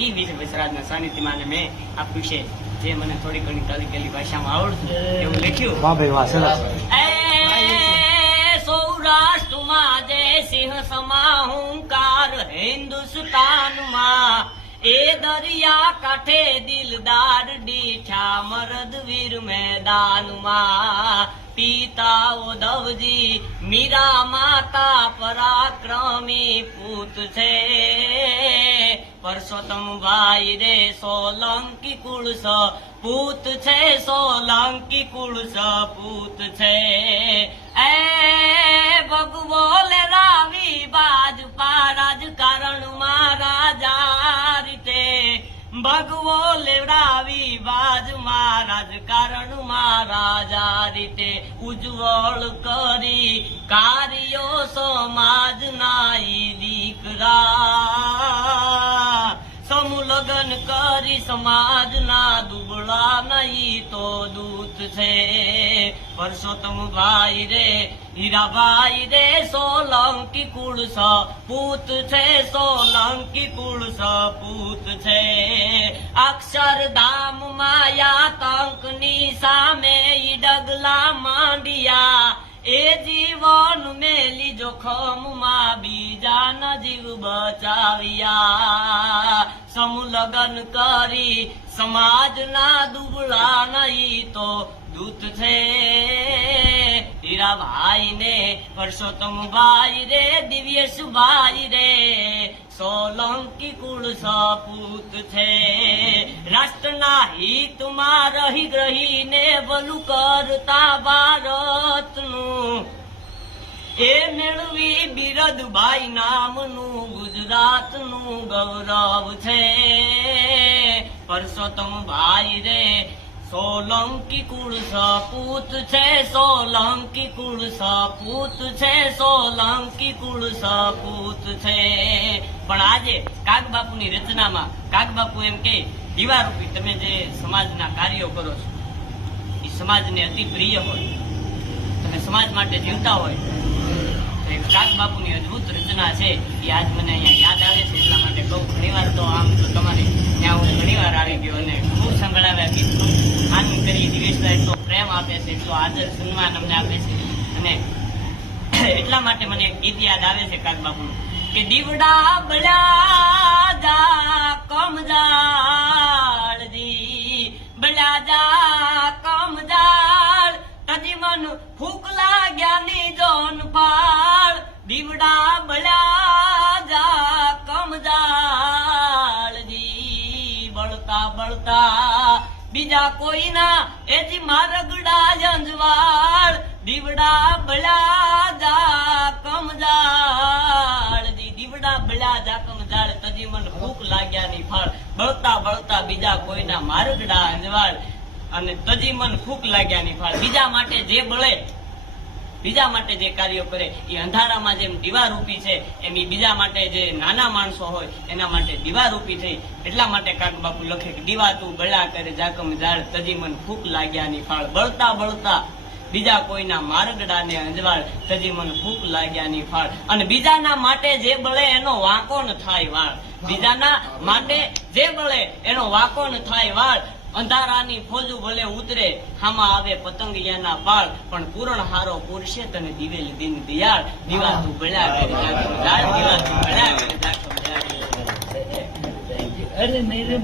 એ વિશે વિશ્રાજના સાનિધ્યમાં અને મેં આપ્યું છે. જે મને થોડી ઘણી તલીકેલી ભાષામાં આવડતું એવું લખ્યું. વાહ ભાઈ વાહ સરસ. એ સૌરાષ્ટ્રમાં જય સિંહ સમા હુંકાર હિન્દુસ્તાનમાં. એ દરિયા કાંઠે દિલદાર દીઠા મરદ વીર મેદાનમાં. પિતા ઉદ્ધવજી મીરા માતા પરાક્રમી પૂત છે. પરસોત્તમ ભાઈ રે સોલંકી કુળ સ પૂત છે સોલંકી કુળ સ પૂત છે. એ ભગવો લે રાવી બાજપા પારાજ કારણ રાજા રીતે ભગવો લેવડાવી બાજ મહારાજ કારણમાં રાજા રીતે ઉજ્જવળ કરી કાર્યો સમાજ લગન કરી સમાજના દુબળા નહીં તો દૂત છે. પરસોત્તમ ભાઈ રે, હીરાભાઈ રે, સોલંકી કુળ સ પૂત છે, સોલંકી કુળ સ પૂત છે. અક્ષરધામ માયા તંકની સામે ડગલા માંડિયા. એ જીવન મેલી જોખમમાં બીજાના જીવ બચાવ્યા. સમૂહ લગન કરી સમાજના દુબળા નહીં તો દૂત છે હીરાભાઈ ને પરસોત્તમ ભાઈ રે દિવ્યેશભાઈ રે સોલંકી કુળ સપૂત છે રાષ્ટ્રના હિતમાં રહી રહીને ભલું કરતા ભારતનું મેળવી બિરદભાઈ નામનું ગુજરાતનું ગૌરવ છે. પરસોત્તમ ભાઈ રે સોલંકી કુળ સપૂત છે, સોલંકી કુળ સપૂત છે, સોલંકી કુળ સપૂત છે. પણ આજે કાગ બાપુની રચનામાં, કાગબાપુ એમ કે, દીવારૂપી તમે જે સમાજના કાર્યો કરો છો, એ સમાજને અતિ પ્રિય હોય. તમે સમાજ માટે જીવતા હોય. કાગ બાપુની અદ્ભુત રચના છે. એ આજ મને અહીંયા યાદ આવે છે, એટલા માટે બહુ ઘણીવાર તો આમ તો તમારે ત્યાં હું ઘણીવાર આવી ગયો અને ખૂબ સંભળાવ્યા ગીત ખૂબ આનંદ કરી દિવેશભાઈ એટલો પ્રેમ આપે છે, એટલો આદર સન્માન અમને આપે છે. અને એટલા માટે મને એક ગીત યાદ આવે છે કાક બાપુનું કે દીવડા જા કમજાળજી દીવડા બળ્યા જા કમજાળજી બળતા બળતા બીજા કોઈના એથી મારગડા જંજવાળ દીવડા બળ્યા જા કમદાળજી દીવડા બળ્યા જા કમદાળ તજી મન ભૂખ લાગ્યા ની ફળ. બળતા બળતા બીજા કોઈના મારગડા અંજવાળ અને તજી મન ફૂક લાગ્યા ની ફળ. બીજા માટે જે બળે બીજા માટે જે કાર્યો કરે એ અંધારામાં જેમ દીવારૂપી છે એમ એ બીજા માટે જે નાના માણસો હોય એના માટે દીવારૂપી થઈ એટલા માટે કાક બાપુ લખે કે દીવા તું બળા કરે જાકમ ઝાડ તજી મન ફૂક લાગ્યા ની ફાળ. બળતા બળતા બીજા કોઈના મારગડા ને અંજવાળ તજી મન ફૂક લાગ્યા ની ફાળ. અને બીજાના માટે જે બળે એનો વાંકો ન થાય વાળ. બીજાના માટે જે બળે એનો વાંકો ન થાય વાળ અંધારાની ફોજુ ભલે ઉતરે, હામાં આવે પતંગિયાના પાળ, પણ પૂરણ હારો પુરુષે તને દિવેલી દિન દિયાળ. દીવા તું કરે દીવા તું ઝાડ અરે નહીં રે